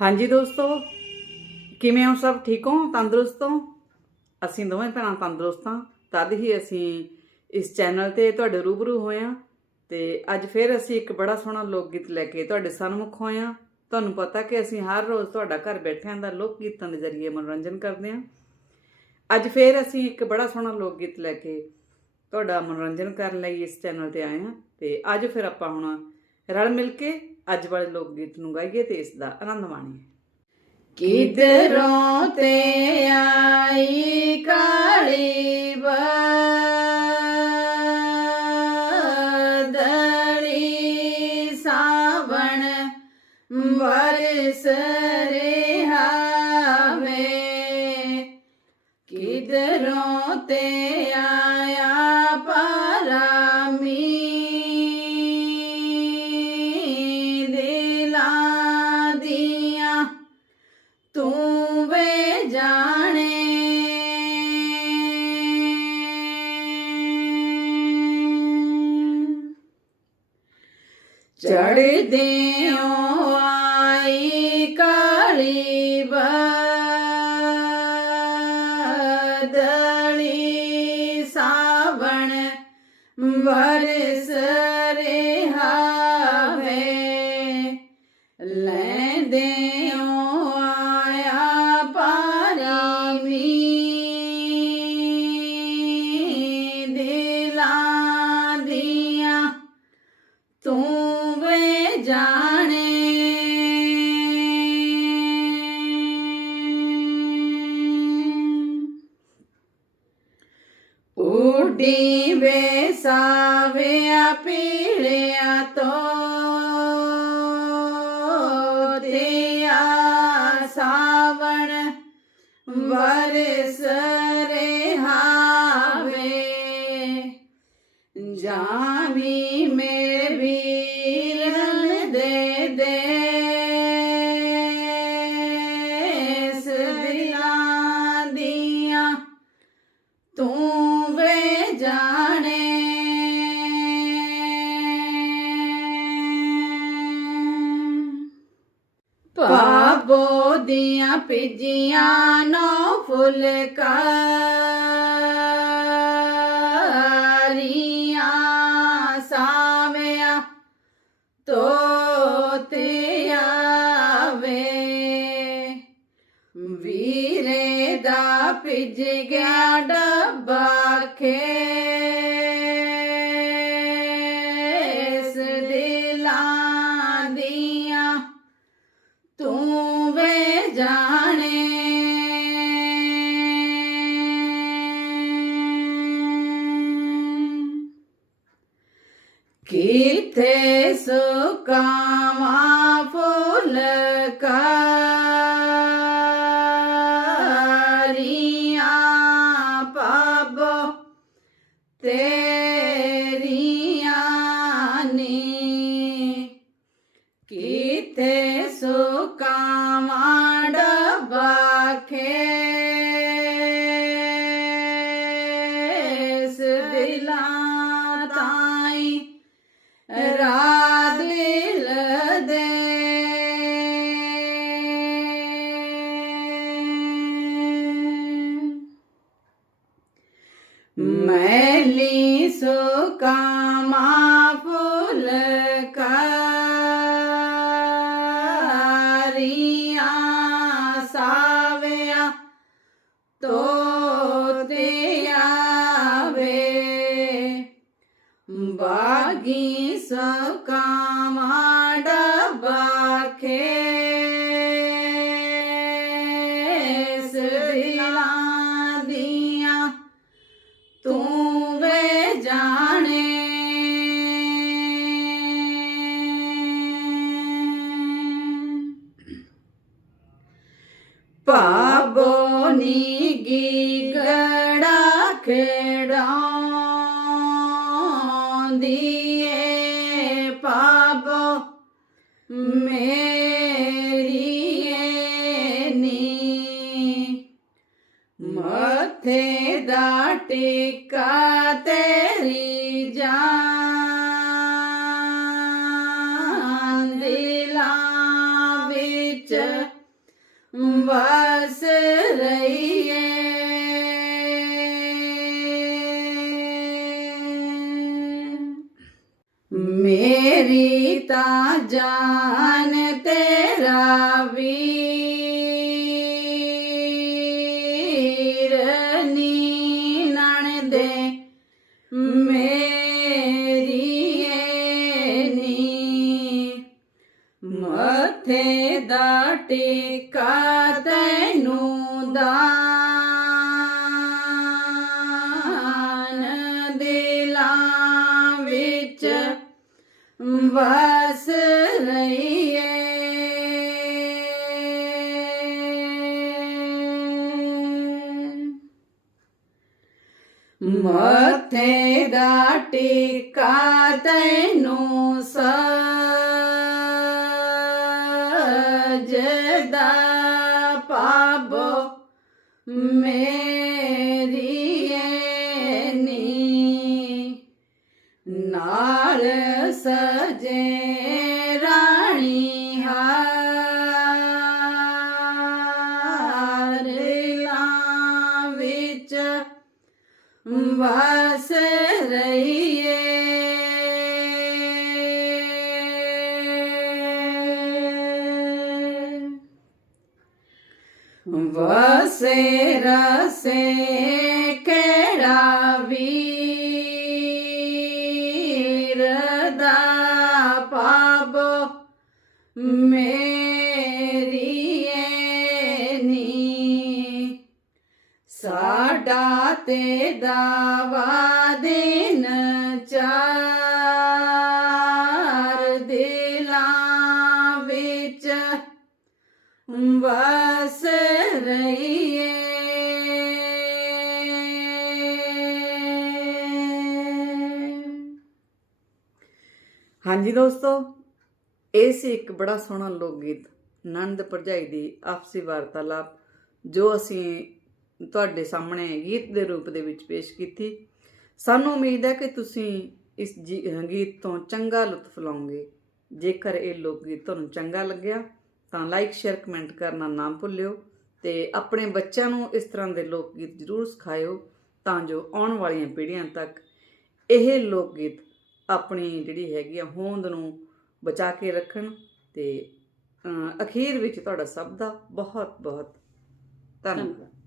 ਹਾਂਜੀ ਦੋਸਤੋ, ਕਿਵੇਂ ਹੋ ਸਭ? ਠੀਕ ਹੋ? ਤੰਦਰੁਸਤ ਹੋ? ਅਸੀਂ ਦੋਵੇਂ ਭੈਣਾਂ ਤੰਦਰੁਸਤ ਹਾਂ। ਤਦ ਹੀ ਅਸੀਂ ਇਸ ਚੈਨਲ ਤੇ ਤੁਹਾਡੇ ਰੂਬਰੂ ਹੋਏ ਹਾਂ ਤੇ ਅੱਜ ਫਿਰ ਅਸੀਂ ਇੱਕ ਬੜਾ ਸੋਹਣਾ ਲੋਕ ਗੀਤ ਲੈ ਕੇ ਤੁਹਾਡੇ ਸਨਮੁਖ ਹੋਏ ਹਾਂ। ਤੁਹਾਨੂੰ ਪਤਾ ਕਿ ਅਸੀਂ ਹਰ ਰੋਜ਼ ਤੁਹਾਡਾ ਘਰ ਬੈਠਿਆਂ ਦਾ ਲੋਕ ਗੀਤਾਂ ਦੇ ਜ਼ਰੀਏ ਮਨੋਰੰਜਨ ਕਰਦੇ ਹਾਂ। ਅੱਜ ਫਿਰ ਅਸੀਂ ਇੱਕ ਬੜਾ ਸੋਹਣਾ ਲੋਕ ਗੀਤ ਲੈ ਕੇ ਤੁਹਾਡਾ ਮਨੋਰੰਜਨ ਕਰਨ ਲਈ ਇਸ ਚੈਨਲ ਤੇ ਆਏ ਹਾਂ ਤੇ ਅੱਜ ਫਿਰ ਆਪਾਂ ਹੁਣ ਰਲ ਮਿਲ ਕੇ ਅੱਜ ਵਾਲੇ ਲੋਕ ਗੀਤ ਨੂੰ ਗਾਈਏ ਤੇ ਇਸ ਦਾ ਆਨੰਦ ਮਾਣੀਏ। ਕਿਧਰੋਂ ਤੇ ਆਈ ਕਾਲੀ ਬਦਲੀ ਸਾਵਣ ਵਰਸ ਚੜਦੇ ਆਈ ਕਾਲੀ ਬਦਲੀ ਜਾਣੇ। ਉਡੀ ਵੇ ਸਾਵਿਆ ਪੀੜਿਆ ਤੋਂ। ਤੇਆ ਸਾਵਣ ਵਰਸ ਦੀਆਂ ਪਿਜੀਆਂ ਨੋ ਫੁਲਕਾਰੀਆਂ ਸਾਵਿਆ ਤੋਤਿਆ ਵੇ। ਵੀਰੇ ਦਾ ਭਿੱਜ ਗਿਆ ਡੱਬਾ ਖੇ ਕਿਥੇ ਸੁਕਾਵਾਂ ਫੁੱਲ ਕਾਰੀਆਂ ਸੁਕਾਮਾ ਫੁੱਲ ਕਾਰੀਆਂ ਸਾਵਿਆ ਤੋਤਿਆ ਵੇ ਬਾਗੀ ਸੁਕਾਮਾ ਡੱਬਾ ਖੇਡਾਉਂਦੀ ਪਾਬੋ ਮੇਰੀ ਏ ਨੀ। ਮੱਥੇ ਦਾ ਟਿਕਾ ਤੇਰੀ ਜਾਨ। ਮੇਰੀ ਤਾਂ ਜਾਨ ਤੇਰਾ ਵੀਰ ਨੀ ਨਣਦੇ ਮੇਰੀ ਏ ਨੀ ਮੱਥੇ ਦਾ ਟਿਕਾ ਤੈਨੂੰ ਦਾ ਵਸ ਰਹੀਏ ਮੱਥੇ ਦਾ ਟਿਕਾ ਤੈਨੂੰ ਸਜਦਾ ਵਸ ਰਹੀਏ ਵਸੇ ਰਸੇ ਸਾਡਾ ਤੇ ਦਾਵਾ ਦਿਨ ਚਾਰ ਦਿਲਾਂ ਵਿੱਚ ਵਸ ਰਹੀਏ। ਹਾਂਜੀ ਦੋਸਤੋ, ਇਹ ਸੀ ਇੱਕ ਬੜਾ ਸੋਹਣਾ ਲੋਕ ਗੀਤ ਨੰਦ ਭਰਜਾਈ ਦੀ ਆਪਸੀ ਵਾਰਤਾਲਾਪ, ਜੋ ਅਸੀਂ ਤੁਹਾਡੇ ਸਾਹਮਣੇ ਗੀਤ ਦੇ ਰੂਪ ਦੇ ਵਿੱਚ ਪੇਸ਼ ਕੀਤੀ। ਸਾਨੂੰ ਉਮੀਦ ਹੈ ਕਿ ਤੁਸੀਂ ਇਸ ਜੀ- ਗੀਤ ਤੋਂ ਚੰਗਾ ਲੁਤਫ ਲਓਗੇ ਜੇਕਰ ਇਹ ਲੋਕ ਗੀਤ ਤੁਹਾਨੂੰ ਚੰਗਾ ਲੱਗਿਆ, ਤਾਂ ਲਾਈਕ, ਸ਼ੇਅਰ, ਕਮੈਂਟ ਕਰਨਾ ਨਾ ਭੁੱਲਿਓ ਤੇ ਆਪਣੇ ਬੱਚਿਆਂ ਨੂੰ ਇਸ ਤਰ੍ਹਾਂ ਦੇ ਲੋਕ ਗੀਤ ਜ਼ਰੂਰ ਸਿਖਾਇਓ ਤਾਂ ਜੋ ਆਉਣ ਵਾਲੀਆਂ ਪੀੜ੍ਹੀਆਂ ਤੱਕ ਇਹ ਲੋਕ ਗੀਤ ਆਪਣੀ ਜਿਹੜੀ ਹੈਗੀ ਆ ਹੋਂਦ ਨੂੰ ਬਚਾ ਕੇ ਰੱਖਣ ਤੇ ਅਖੀਰ ਵਿੱਚ ਤੁਹਾਡਾ ਸਭ ਦਾ ਬਹੁਤ ਬਹੁਤ ਧੰਨਵਾਦ।